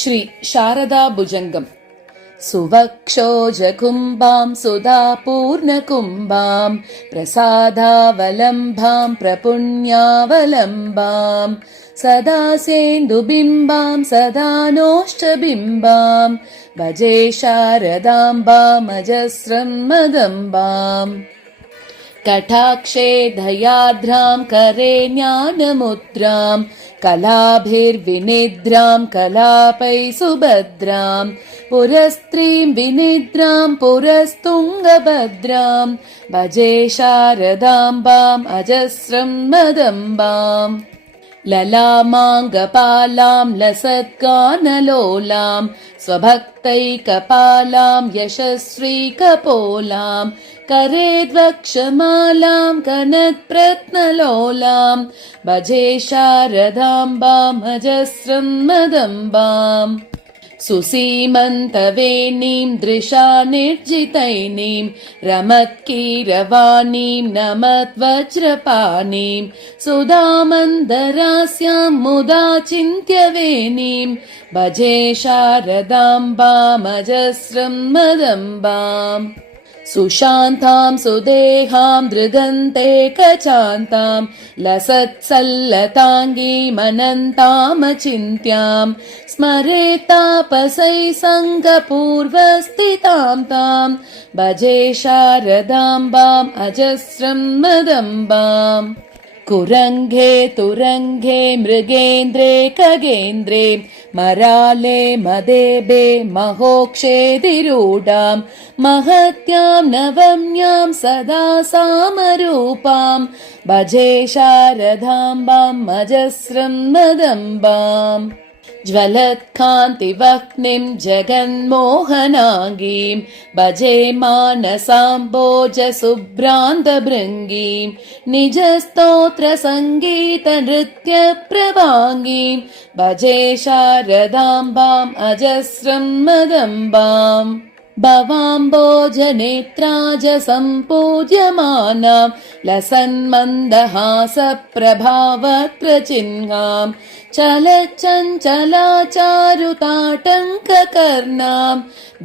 ശ്രീ ശാരദാഭുജംഗം. സുവക്ഷോജകുംഭാം സുധാപൂർണകുംഭാം പ്രസാദാവലംഭാം പ്രപുണ്യാവലംഭാം സദാ സേന്ദുബിംബാം സദാനോഷ്ടബിംബാം ഭജേ ശാരദാംബാമജസ്രം മദംബാം. കടാക്ഷേ ദയാദ്രാം കരേ ജ്ഞാനമുദ്രാം കലാഭിർവിനിദ്രാം കലാപൈ സുഭദ്രാം പുരസ്ത്രീം വിനിദ്രാം പുരസ്തുംഗഭദ്രാം ഭജേ ശാരദാംബാം അജസ്രം മദംബാം. ലലാമാംഗപാലാം ലസത്ഗാനലോലാം സ്വഭക്തൈകപാലാം യശസ്വീകപോലാം കരേദ്വക്ഷമാലാം കനത്പ്രത്നലോലാം ഭജേ ശാരദാംബാം അജസ്രം മദംബാം. സുസീമന്തവേണീം ദൃശാ നിർജിതൈനീം രമത്കീരവാണീം നമദ്വജ്രപാണീം സുധാമന്ദരാസ്യാം മുദാ ചിന്ത്യവേണീം ഭജേ ശാരദാംബാമജസ്രം മദംബാം. സുശാന്താം സുദേഹാം ദൃഗന്തേകചാന്താം ലസത്സല്ലതാംഗീമനന്താമചിന്ത്യാം സ്മരേത്താപസൈ സംഘപൂർവസ്ഥിതാം താം ഭജേ ശാരദാംബാം അജസ്രം മദംബാം. കുരംഗേ തുരംഗേ മൃഗേന്ദ്രേ ഖഗേന്ദ്രേ മരാലേ മദേബേ മഹോക്ഷേതിരൂഢാം മഹത്യാം നവമ്യാം സദാ സാമരൂപാം ഭജേ ശാരദാംബാം അജസ്രം മദംബാം. ജ്വലത്കാന്തിവഹ്നിം ജഗന്മോഹനാംഗീം ഭജേ മാനസാംബോജസുഭ്രാന്തഭൃംഗീം നിജസ്തോത്രസംഗീതനൃത്യപ്രവാംഗീം ഭജേ ശാരദാംബാം അജസ്രം മദംബാം. ഭവാംബോജനേത്രാജസംപൂജ്യമാനാം ലസന്മന്ദഹാസപ്രഭാവക്രചിഹ്നാം ചലചഞ്ചലാചാരുതാടങ്കകർണാം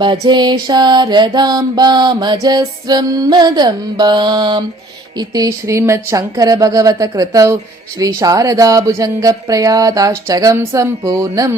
ഭജേ ശാരദാംബാമജസ്രം മദംബാം. ഇതി ശ്രീമദ് ശങ്കര ഭഗവത കൃതൗ ശ്രീ ശാരദാഭുജംഗ പ്രയാതാഷ്ടകം സംപൂർണം.